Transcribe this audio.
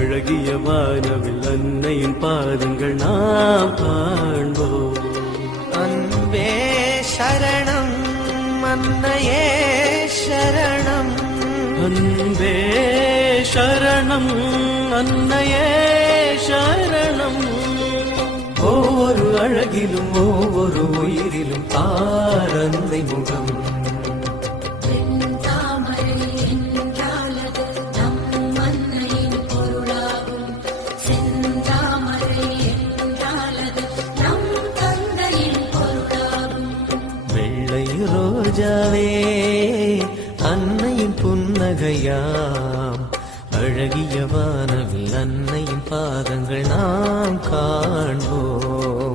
அழகிய வானவில் அன்னையின் பாதங்கள் நாம் காண்போம். அன்பே சரணம் அன்னையே சரணம், அன்பே சரணம் அன்னையே சரணம். ஒவ்வொரு அழகிலும் ஒவ்வொரு உயிரிலும் ஆரந்தை முகம். வெள்ளை ரோஜாவே அன்னையின் புன்னகையாம், அழகிய வானவில் அன்னையின் பாதங்கள் நாம் காண்போம்.